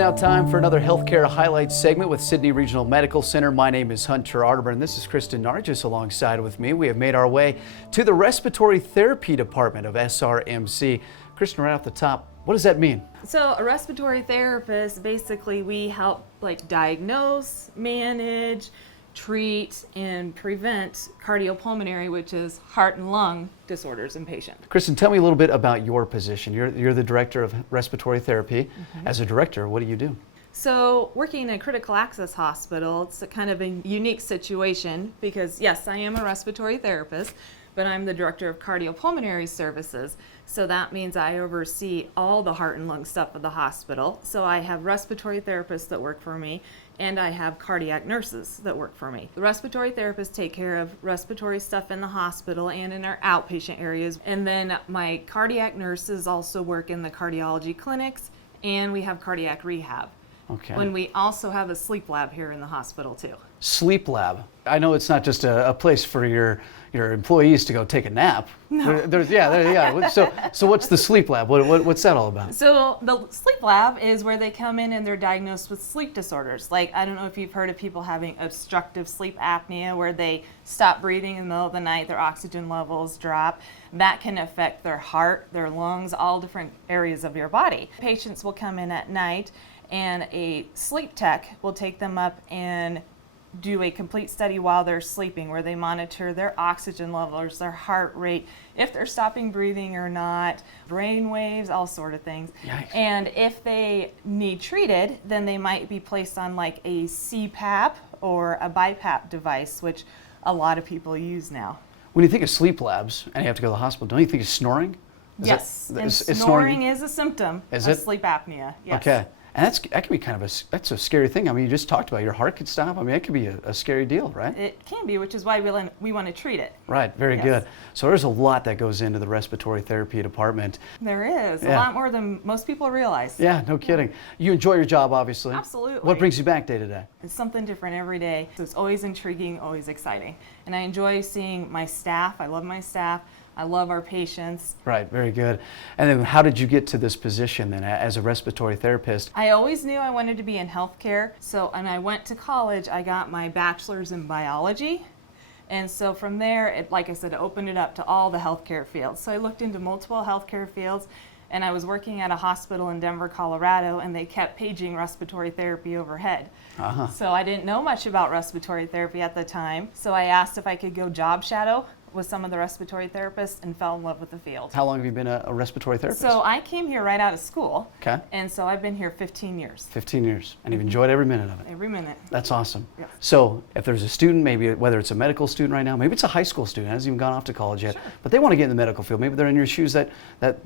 now time for another Healthcare Highlights segment with Sidney Regional Medical Center. My name is Hunter Arterburn, and this is Kristin Narjes alongside with me. We have made our way to the Respiratory Therapy Department of SRMC. Kristin, right off the top, what does that mean? So a respiratory therapist, basically we help diagnose, manage, treat, and prevent cardiopulmonary, which is heart and lung disorders in patients. Kristin, tell me a little bit about your position. You're the Director of Respiratory Therapy. Mm-hmm. As a director, what do you do? So working in a critical access hospital, it's a kind of a unique situation because yes, I am a respiratory therapist, but I'm the Director of Cardiopulmonary Services. So that means I oversee all the heart and lung stuff of the hospital. So I have respiratory therapists that work for me, and I have cardiac nurses that work for me. The respiratory therapists take care of respiratory stuff in the hospital and in our outpatient areas. And then my cardiac nurses also work in the cardiology clinics, and we have cardiac rehab. Okay. When we also have a sleep lab here in the hospital too. Sleep lab. I know it's not just a place for your employees to go take a nap. No. Yeah. So what's the sleep lab? What's that all about? So the sleep lab is where they come in and they're diagnosed with sleep disorders. Like, I don't know if you've heard of people having obstructive sleep apnea where they stop breathing in the middle of the night, their oxygen levels drop. That can affect their heart, their lungs, all different areas of your body. Patients will come in at night and a sleep tech will take them up and do a complete study while they're sleeping where they monitor their oxygen levels, their heart rate, if they're stopping breathing or not, brain waves, all sort of things. Yikes. And if they need treated, then they might be placed on like a CPAP or a BiPAP device, which a lot of people use now. When you think of sleep labs and you have to go to the hospital, don't you think of snoring? Yes, and is snoring is a symptom of sleep apnea. Yes. Okay. And that can be kind of that's a scary thing. I mean, you just talked about your heart could stop. I mean, it could be a scary deal, right? It can be, which is why we want to treat it. Right, very Yes. good. So there's a lot that goes into the respiratory therapy department. There is, Yeah. a lot more than most people realize. Yeah, no kidding. You enjoy your job, obviously. Absolutely. What brings you back day to day? It's something different every day. So it's always intriguing, always exciting. And I enjoy seeing my staff. I love my staff. I love our patients. Right, very good. And then how did you get to this position then as a respiratory therapist? I always knew I wanted to be in healthcare. So, and I went to college, I got my bachelor's in biology. And so from there, like I said, it opened it up to all the healthcare fields. So I looked into multiple healthcare fields, and I was working at a hospital in Denver, Colorado, and they kept paging respiratory therapy overhead. Uh-huh. So I didn't know much about respiratory therapy at the time. So I asked if I could go job shadow with some of the respiratory therapists and fell in love with the field. How long have you been a respiratory therapist? So I came here right out of school. Okay. And so I've been here 15 years. 15 years. And you've enjoyed every minute of it. Every minute. That's awesome. Yeah. So if there's a student, maybe whether it's a medical student right now, maybe it's a high school student, hasn't even gone off to college yet, Sure. but they want to get in the medical field. Maybe they're in your shoes that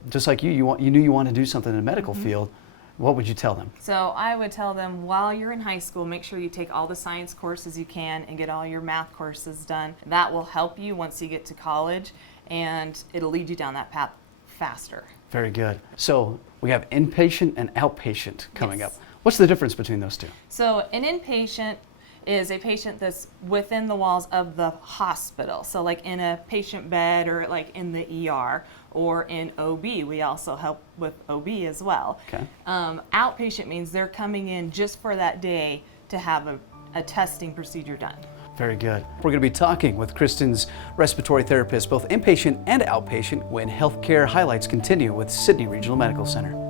just like you knew you wanted to do something in the medical field. What would you tell them? So I would tell them while you're in high school, make sure you take all the science courses you can and get all your math courses done. That will help you once you get to college, and it'll lead you down that path faster. Very good. So we have inpatient and outpatient coming Yes. up. What's the difference between those two? So an inpatient is a patient that's within the walls of the hospital. So like in a patient bed or like in the ER or in OB. We also help with OB as well. Okay. Outpatient means they're coming in just for that day to have a testing procedure done. Very good. We're going to be talking with Kristin's respiratory therapist, both inpatient and outpatient, when Healthcare Highlights continue with Sidney Regional Medical Center.